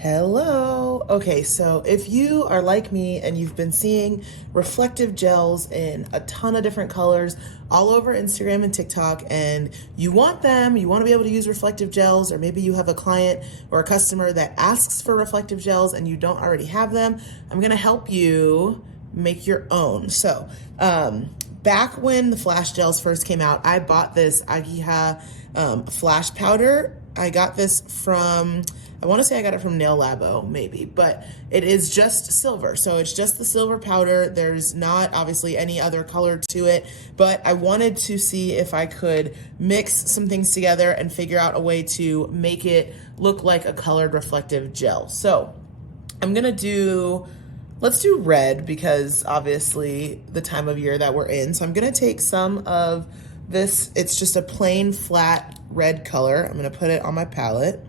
Hello. Okay, so if you are like me and you've been seeing reflective gels in a ton of different colors all over Instagram and TikTok, and you want them, you want to be able to use reflective gels, or maybe you have a client or a customer that asks for reflective gels and you don't already have them, I'm going to help you make your own. So, back when the flash gels first came out, I bought this Agiha flash powder. I got this from, I want to say I got it from Nail Labo, maybe, but it is just silver. So it's just the silver powder. There's not obviously any other color to it, but I wanted to see if I could mix some things together and figure out a way to make it look like a colored reflective gel. So I'm going to do, let's do red because obviously the time of year that we're in. So I'm going to take some of this. It's just a plain flat red color. I'm going to put it on my palette.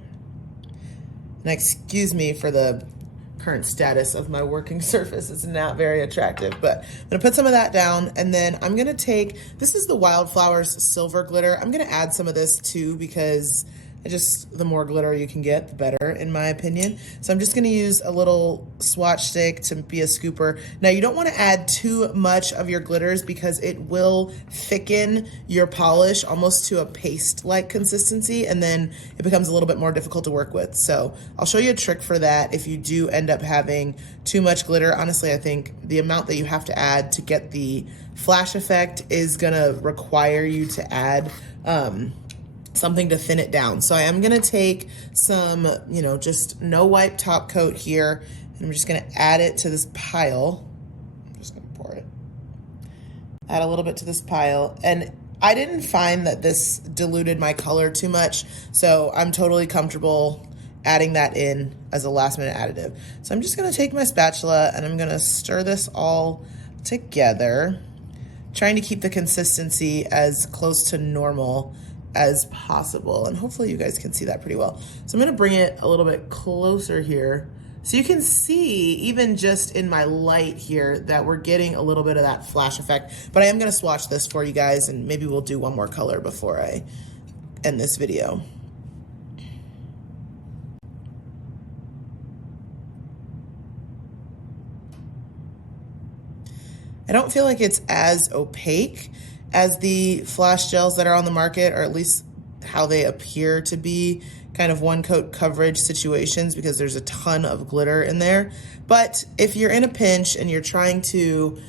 And excuse me for the current status of my working surface. It's not very attractive, but I'm gonna put some of that down, and then I'm gonna take, this is the Wildflowers Silver Glitter. I'm gonna add some of this too because the more glitter you can get, the better, in my opinion. So I'm just gonna use a little swatch stick to be a scooper. Now you don't wanna add too much of your glitters because it will thicken your polish almost to a paste-like consistency, and then it becomes a little bit more difficult to work with. So I'll show you a trick for that if you do end up having too much glitter. Honestly, I think the amount that you have to add to get the flash effect is gonna require you to add something to thin it down. So I am gonna take some, just no wipe top coat here, and I'm just gonna add it to this pile. I'm just gonna pour it. Add a little bit to this pile. And I didn't find that this diluted my color too much, so I'm totally comfortable adding that in as a last minute additive. So I'm just gonna take my spatula and I'm gonna stir this all together, trying to keep the consistency as close to normal as possible, and hopefully you guys can see that pretty well. So I'm gonna bring it a little bit closer here so you can see, even just in my light here, that we're getting a little bit of that flash effect. But I am gonna swatch this for you guys, and maybe we'll do one more color before I end this video. I don't feel like it's as opaque as the flash gels that are on the market, or at least how they appear to be kind of one coat coverage situations, because there's a ton of glitter in there. But if you're in a pinch and you're trying to,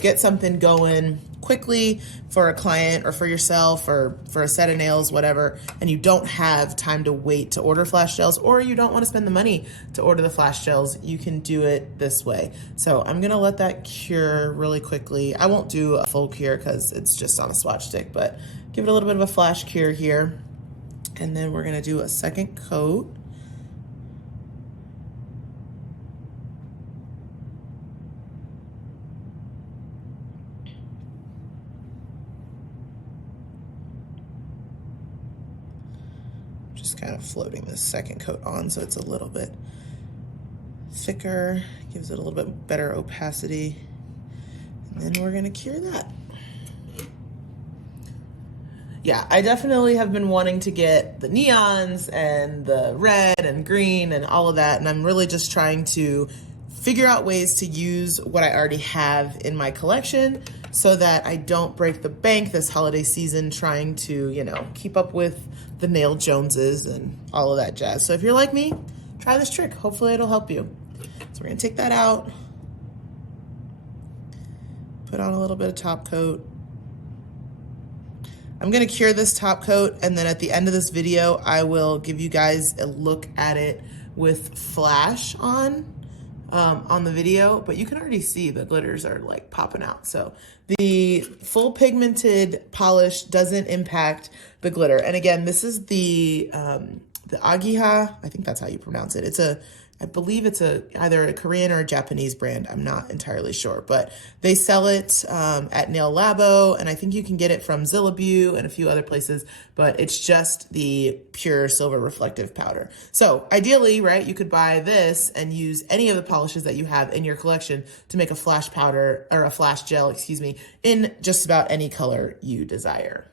get something going quickly for a client or for yourself or for a set of nails, whatever, and you don't have time to wait to order flash gels, or you don't want to spend the money to order the flash gels, you can do it this way. So I'm gonna let that cure really quickly. I won't do a full cure because it's just on a swatch stick, but give it a little bit of a flash cure here. And then we're gonna do a second coat. Just kind of floating this second coat on so it's a little bit thicker, gives it a little bit better opacity. And then we're gonna cure that. Yeah, I definitely have been wanting to get the neons and the red and green and all of that, and I'm really just trying to figure out ways to use what I already have in my collection so that I don't break the bank this holiday season trying to, keep up with the Nail Joneses and all of that jazz. So if you're like me, try this trick. Hopefully it'll help you. So we're gonna take that out, put on a little bit of top coat. I'm gonna cure this top coat, and then at the end of this video, I will give you guys a look at it with flash on the video, but you can already see the glitters are like popping out. So the full pigmented polish doesn't impact the glitter. And again, this is the Agiha, I think that's how you pronounce it. I believe it's either a Korean or a Japanese brand. I'm not entirely sure, but they sell it at Nail Labo, and I think you can get it from Zillabue and a few other places, but it's just the pure silver reflective powder. So ideally, right, you could buy this and use any of the polishes that you have in your collection to make a flash powder, or a flash gel, in just about any color you desire.